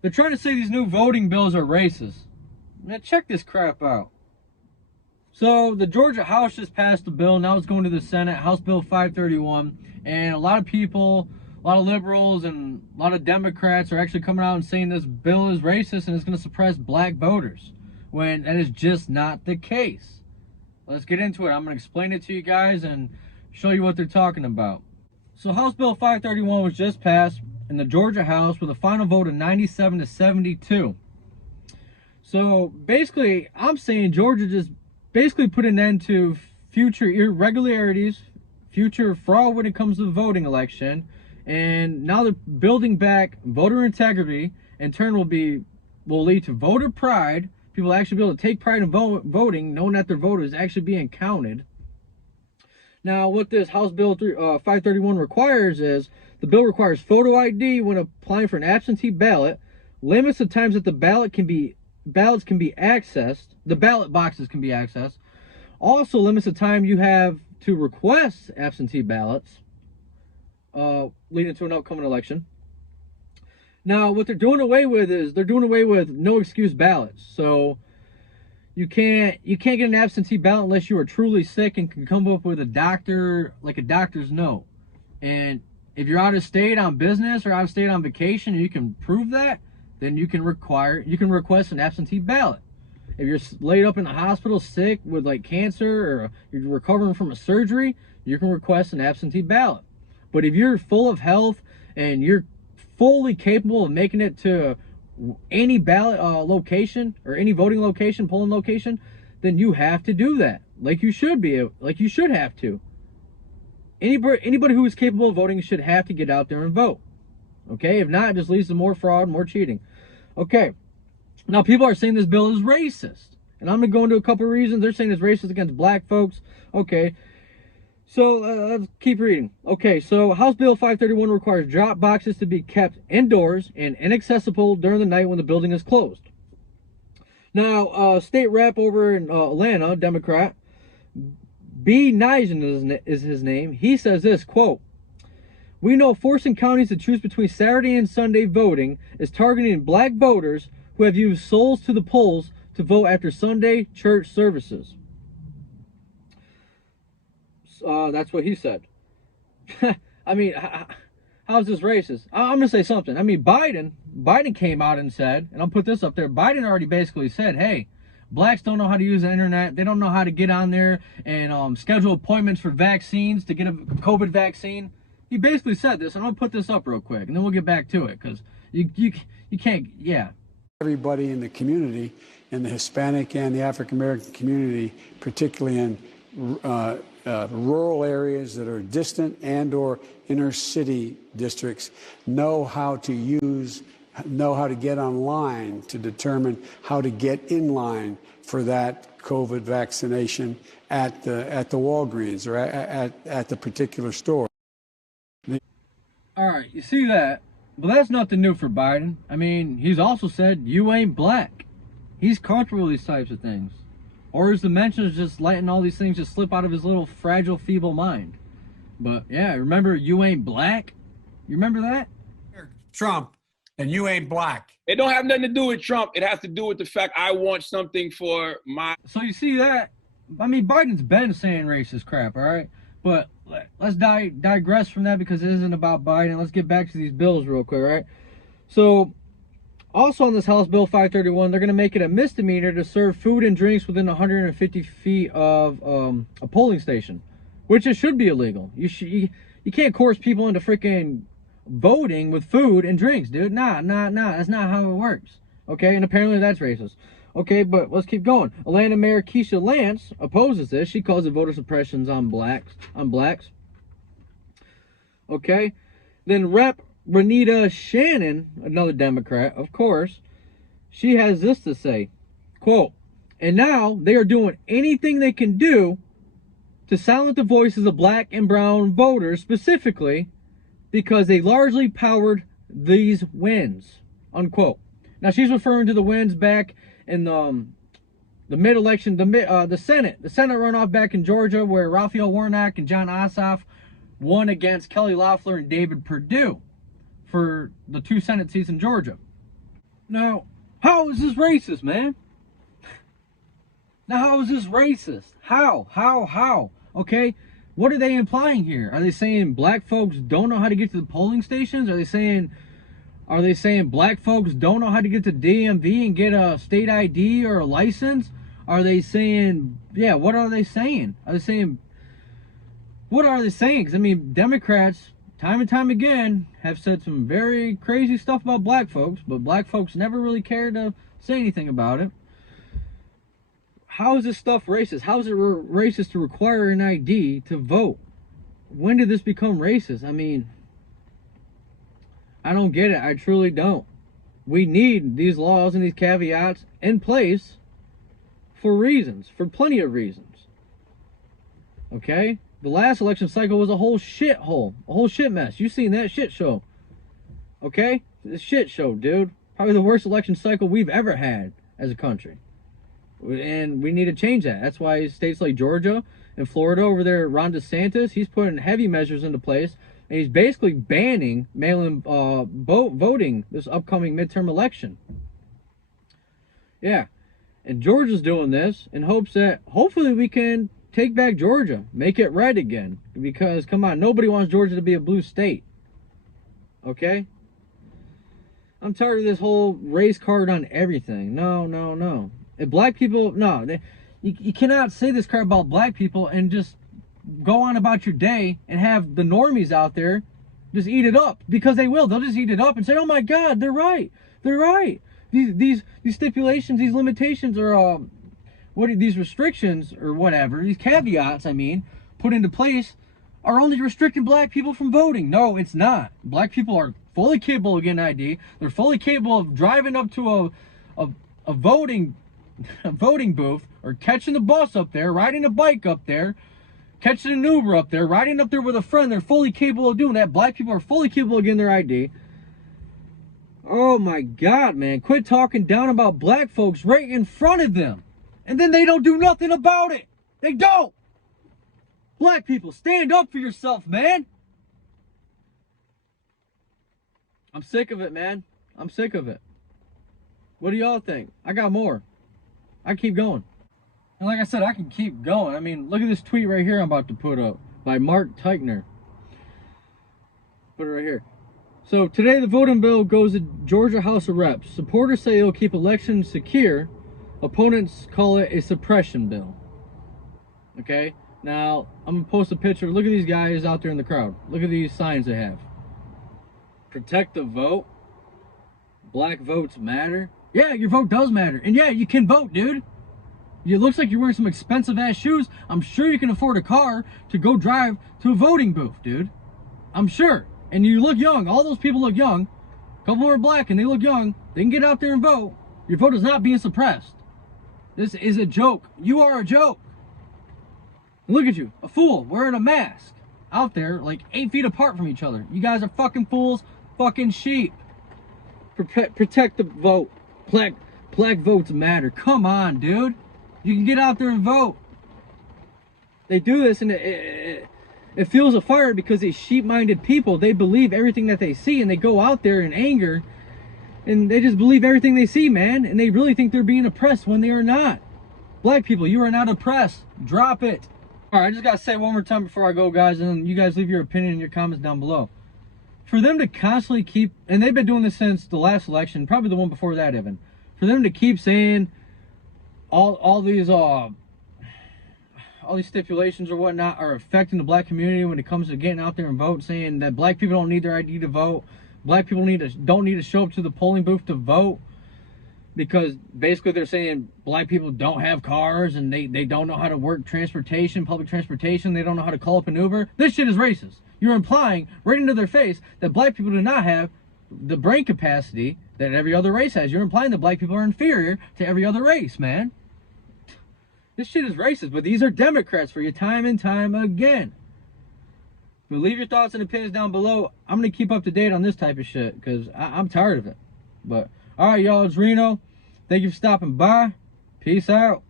They're trying to say these new voting bills are racist. Man, check this crap out. So the Georgia House just passed a bill. Now it's going to the Senate, House Bill 531. And a lot of people, a lot of liberals and a lot of Democrats are actually coming out and saying this bill is racist and it's going to suppress black voters, when that is just not the case. Let's get into it. I'm going to explain it to you guys and show you what they're talking about. So House Bill 531 was just passed in the Georgia House with a final vote of 97 to 72. So basically, I'm saying Georgia just basically put an end to future irregularities, future fraud when it comes to the voting election, and now they're building back voter integrity. In turn, will lead to voter pride. People will actually be able to take pride in voting, knowing that their vote is actually being counted. Now, what this House Bill 531 requires is the bill requires photo ID when applying for an absentee ballot, limits the times that the ballots can be accessed, the ballot boxes can be accessed, also limits the time you have to request absentee ballots, leading to an upcoming election. Now, what they're doing away with is they're doing away with no excuse ballots. So you can't get an absentee ballot unless you are truly sick and can come up with a doctor's note. And if you're out of state on business or out of state on vacation and you can prove that, then you can request an absentee ballot. If you're laid up in the hospital sick with like cancer or you're recovering from a surgery, you can request an absentee ballot. But if you're full of health and you're fully capable of making it to any ballot location or any voting location, polling location, then you have to do that. Like you should have to. Anybody who is capable of voting should have to get out there and vote. Okay, if not, it just leads to more fraud, more cheating. Okay, now people are saying this bill is racist, and I'm gonna go into a couple of reasons. They're saying it's racist against black folks. Okay, so let's keep reading. Okay, so House Bill 531 requires drop boxes to be kept indoors and inaccessible during the night when the building is closed. Now, state rep over in Atlanta, Democrat, B. Nijgen is his name. He says this, quote, "We know forcing counties to choose between Saturday and Sunday voting is targeting black voters who have used souls to the polls to vote after Sunday church services." That's what he said. I mean, how's this racist? I'm going to say something. I mean, Biden came out and said, and I'll put this up there, Biden already basically said, hey, blacks don't know how to use the internet. They don't know how to get on there and schedule appointments for vaccines to get a COVID vaccine. He basically said this, and I'll put this up real quick, and then we'll get back to it, because you can't, yeah. Everybody in the community, in the Hispanic and the African American community, particularly in rural areas that are distant and or inner city districts, know how to get online to determine how to get in line for that COVID vaccination at the Walgreens or at the particular store. All right, you see that? But that's nothing new for Biden. I mean, he's also said, you ain't black. He's comfortable with these types of things. Or his dementia is just letting all these things just slip out of his little fragile, feeble mind. But yeah, remember, you ain't black? You remember that? Trump, and you ain't black. It don't have nothing to do with Trump. It has to do with the fact I want something for my... So you see that? I mean, Biden's been saying racist crap, all right? But let's digress from that because it isn't about Biden. Let's get back to these bills real quick, all right? So, also on this House Bill 531, they're going to make it a misdemeanor to serve food and drinks within 150 feet of a polling station, which it should be illegal. You can't coerce people into freaking voting with food and drinks, dude. Nah. That's not how it works. Okay, and apparently that's racist. Okay, but let's keep going. Atlanta Mayor Keisha Lance opposes this. She calls it voter suppressions on blacks. Okay, then Rep. Renita Shannon, another Democrat, of course, she has this to say, quote, "And now they are doing anything they can do to silence the voices of black and brown voters specifically because they largely powered these wins," unquote. Now she's referring to the wins back in the mid-election, the Senate runoff back in Georgia where Raphael Warnock and Jon Ossoff won against Kelly Loeffler and David Perdue for the 2 Senate seats in Georgia. Now, how is this racist, man? Now, how is this racist? How? Okay? What are they implying here? Are they saying black folks don't know how to get to the polling stations? Are they saying black folks don't know how to get to DMV and get a state ID or a license? Are they saying, yeah, what are they saying? What are they saying? Because, I mean, Democrats, time and time again, have said some very crazy stuff about black folks, but black folks never really cared to say anything about it. How is this stuff racist? How is it racist to require an ID to vote? When did this become racist? I mean, I don't get it. I truly don't. We need these laws and these caveats in place for reasons, for plenty of reasons. Okay? The last election cycle was a whole shithole, a whole shit mess. You seen that shit show. Okay? This shit show, dude. Probably the worst election cycle we've ever had as a country. And we need to change that. That's why states like Georgia and Florida over there, Ron DeSantis, he's putting heavy measures into place. And he's basically banning mail-in voting this upcoming midterm election. Yeah. And Georgia's doing this in hopes that hopefully we can take back Georgia, make it red again. Because, come on, nobody wants Georgia to be a blue state. Okay? I'm tired of this whole race card on everything. No. If black people, you cannot say this crap about black people and just go on about your day and have the normies out there just eat it up. Because they will. They'll just eat it up and say, oh my God, they're right. These stipulations, these limitations are, these restrictions or whatever, these caveats, I mean, put into place are only restricting black people from voting. No, it's not. Black people are fully capable of getting ID. They're fully capable of driving up to a voting booth or catching the bus up there, riding a bike up there, catching an Uber up there, riding up there with a friend. They're fully capable of doing that. Black people are fully capable of getting their ID. Oh my God, man. Quit talking down about black folks right in front of them. And then they don't do nothing about it. They don't. Black people, stand up for yourself, man. I'm sick of it, man. I'm sick of it. What do y'all think? I got more. I keep going. And like I said, I can keep going. I mean, look at this tweet right here I'm about to put up by Mark Teichner. Put it right here. So today the voting bill goes to Georgia House of Reps. Supporters say it'll keep elections secure. Opponents call it a suppression bill. Okay? Now, I'm going to post a picture. Look at these guys out there in the crowd. Look at these signs they have. Protect the vote. Black votes matter. Yeah, your vote does matter. And yeah, you can vote, dude. It looks like you're wearing some expensive ass shoes. I'm sure you can afford a car to go drive to a voting booth, dude. I'm sure. And you look young. All those people look young. A couple are black and they look young. They can get out there and vote. Your vote is not being suppressed. This is a joke. You are a joke. Look at you, a fool wearing a mask out there like 8 feet apart from each other. You guys are fucking fools, fucking sheep. Protect the vote. Black votes matter. Come on, dude. You can get out there and vote. They do this and it fuels a fire because these sheep-minded people, they believe everything that they see and they go out there in anger and they just believe everything they see, man. And they really think they're being oppressed when they are not. Black people, you are not oppressed. Drop it. All right, I just got to say one more time before I go, guys, and you guys leave your opinion in your comments down below. For them to constantly keep, and they've been doing this since the last election, probably the one before that even, for them to keep saying all these stipulations or whatnot are affecting the black community when it comes to getting out there and vote, saying that black people don't need their ID to vote, black people don't need to show up to the polling booth to vote, because basically they're saying black people don't have cars and they don't know how to work transportation, public transportation. They don't know how to call up an Uber. This shit is racist. You're implying right into their face that black people do not have the brain capacity that every other race has. You're implying that black people are inferior to every other race, man. This shit is racist, but these are Democrats for you time and time again. But leave your thoughts and opinions down below. I'm going to keep up to date on this type of shit because I'm tired of it. But, all right, y'all, it's Reno. Thank you for stopping by. Peace out.